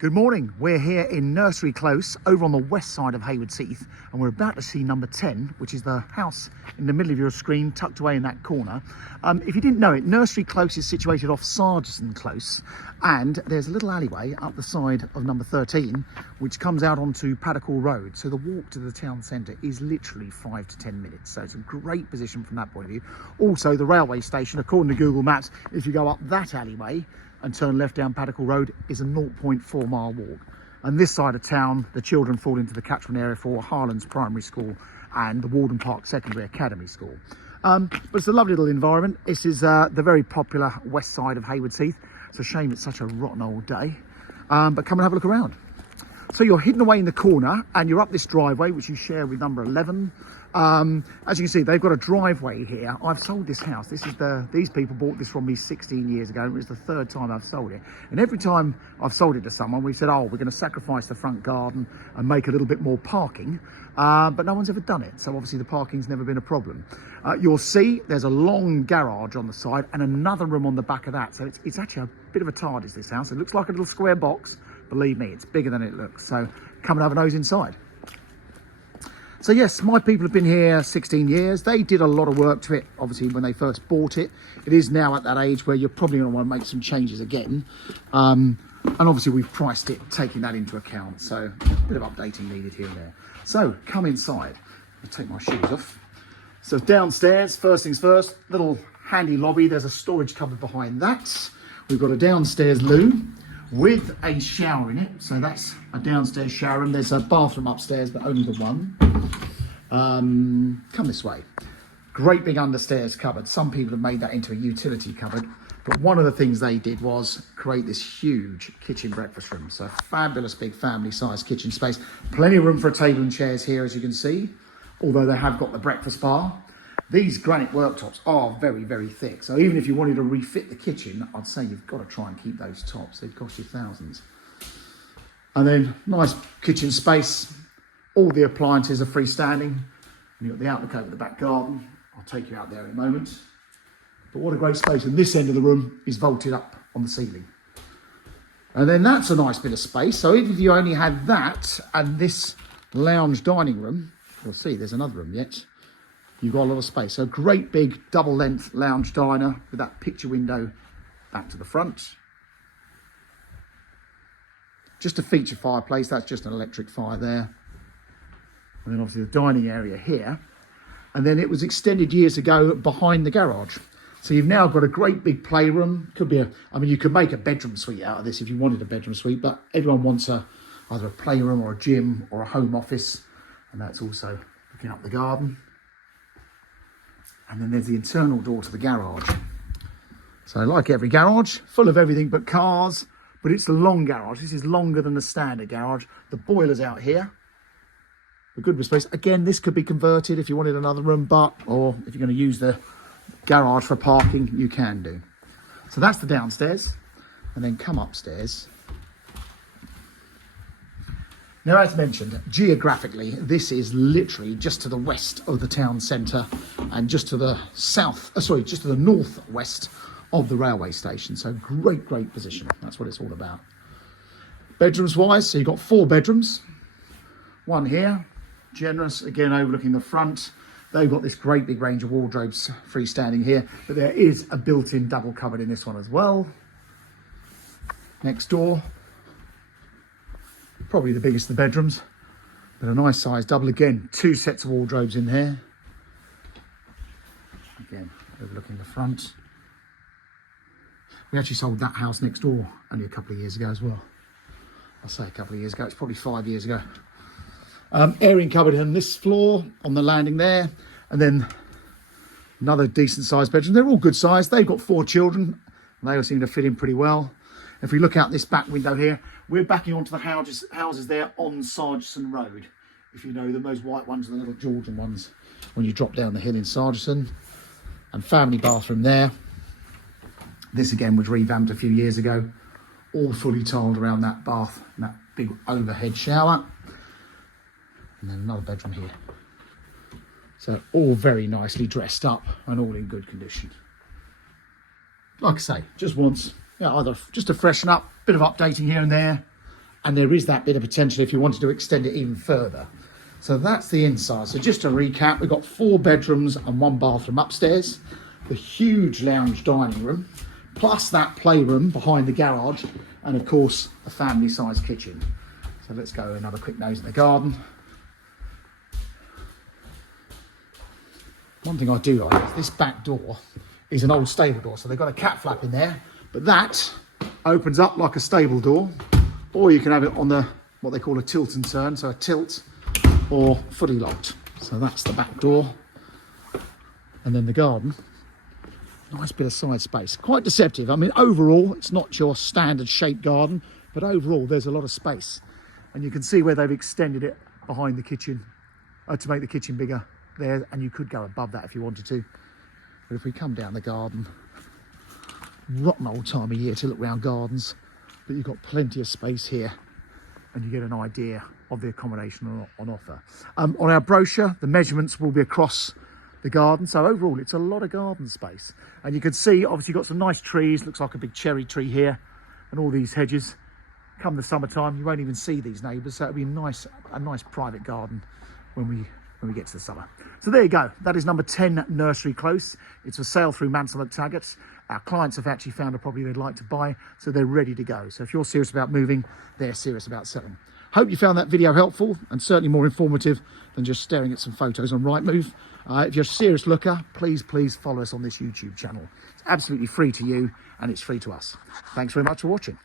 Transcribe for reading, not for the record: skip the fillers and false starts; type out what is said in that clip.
Good morning. We're here in Nursery Close over on the west side of Haywards Heath, and we're about to see number 10, which is the house in the middle of your screen tucked away in that corner. If you didn't know it, Nursery Close is situated off Sargison Close, and there's a little alleyway up the side of number 13 which comes out onto Paddock Hall Road, so the walk to the town centre is literally 5 to 10 minutes, so it's a great position from that point of view. Also, the railway station, according to Google Maps, if you go up that alleyway and turn left down Paddock Hall Road, is a 0.4 mile walk. And this side of town, the children fall into the catchment area for Harlands Primary School and the Warden Park Secondary Academy School. But it's a lovely little environment. This is the very popular west side of Haywards Heath. It's a shame it's such a rotten old day, but come and have a look around. So you're hidden away in the corner and you're up this driveway, which you share with number 11. As you can see, they've got a driveway here. I've sold this house. These people bought this from me 16 years ago. It was the third time I've sold it. And every time I've sold it to someone, we've said, oh, we're going to sacrifice the front garden and make a little bit more parking. But no one's ever done it. So obviously the parking's never been a problem. You'll see there's a long garage on the side and another room on the back of that. So it's actually a bit of a TARDIS, this house. It looks like a little square box. Believe me, it's bigger than it looks. So come and have a nose inside. So yes, my people have been here 16 years. They did a lot of work to it, obviously, when they first bought it. It is now at that age where you're probably going to want to make some changes again. And obviously we've priced it, taking that into account. So a bit of updating needed here and there. So come inside. I'll take my shoes off. So downstairs, first things first, little handy lobby. There's a storage cupboard behind that. We've got a downstairs loo with a shower in it. So that's a downstairs shower room. There's a bathroom upstairs, but only the one. Come this way. Great big understairs cupboard. Some people have made that into a utility cupboard, but one of the things they did was create this huge kitchen breakfast room. So fabulous big family size kitchen space. Plenty of room for a table and chairs here, as you can see, although they have got the breakfast bar. These granite worktops are very, very thick. So even if you wanted to refit the kitchen, I'd say you've got to try and keep those tops. They'd cost you thousands. And then nice kitchen space. All the appliances are freestanding. And you've got the outlook over the back garden. I'll take you out there in a moment. But what a great space. And this end of the room is vaulted up on the ceiling. And then that's a nice bit of space. So even if you only had that and this lounge dining room, you'll see there's another room yet. You've got a lot of space. So great big double length lounge diner with that picture window back to the front. Just a feature fireplace. That's just an electric fire there. And then obviously the dining area here. And then it was extended years ago behind the garage. So you've now got a great big playroom. Could be you could make a bedroom suite out of this if you wanted a bedroom suite, but everyone wants either a playroom or a gym or a home office. And that's also looking up the garden. And then there's the internal door to the garage. So like every garage, full of everything but cars, but it's a long garage. This is longer than the standard garage. The boiler's out here. A good space. Again, this could be converted if you wanted another room, or if you're going to use the garage for parking, you can do. So that's the downstairs. And then come upstairs. Now, as mentioned, geographically, this is literally just to the west of the town centre and just to the just to the northwest of the railway station. So great position. That's what it's all about. Bedrooms wise, so you've got 4 bedrooms. One here, generous, again overlooking the front. They've got this great big range of wardrobes freestanding here, but there is a built-in double cupboard in this one as well. Next door. Probably the biggest of the bedrooms, but a nice size double. Again, 2 sets of wardrobes in here. Again, overlooking the front. We actually sold that house next door only a couple of years ago as well. I'll say a couple of years ago, it's probably 5 years ago. Airing cupboard on this floor, on the landing there, and then another decent sized bedroom. They're all good size. They've got 4 children, and they all seem to fit in pretty well. If we look out this back window here, we're backing onto the houses there on Sargison Road. If you know them, those white ones are the little Georgian ones when you drop down the hill in Sargison. And family bathroom there. This again was revamped a few years ago. All fully tiled around that bath and that big overhead shower. And then another bedroom here. So all very nicely dressed up and all in good condition. Like I say, just once. Yeah, either just to freshen up, bit of updating here and there, and there is that bit of potential if you wanted to extend it even further. So that's the inside. So just to recap, we've got 4 bedrooms and 1 bathroom upstairs, the huge lounge dining room, plus that playroom behind the garage, and of course a family size kitchen. So let's go another quick nose in the garden. One thing I do like is this back door is an old stable door. So they've got a cat flap in there, but that opens up like a stable door, or you can have it on the, what they call a tilt and turn, so a tilt or fully locked. So that's the back door. And then the garden, nice bit of side space, quite deceptive. I mean, overall, it's not your standard shaped garden, but overall there's a lot of space. And you can see where they've extended it behind the kitchen to make the kitchen bigger there, and you could go above that if you wanted to. But if we come down the garden, rotten old time of year to look round gardens, but you've got plenty of space here, and you get an idea of the accommodation on offer. On our brochure, the measurements will be across the garden, so overall it's a lot of garden space. And you can see, obviously, you've got some nice trees, looks like a big cherry tree here, and all these hedges. Come the summertime, you won't even see these neighbours, so it'll be a nice private garden when we get to the summer. So there you go, that is number 10 Nursery Close. It's for sale through Mansell McTaggart. Our clients have actually found a property they'd like to buy, so they're ready to go. So if you're serious about moving, they're serious about selling. Hope you found that video helpful and certainly more informative than just staring at some photos on Rightmove. If you're a serious looker, please follow us on this YouTube channel. It's absolutely free to you and it's free to us. Thanks very much for watching.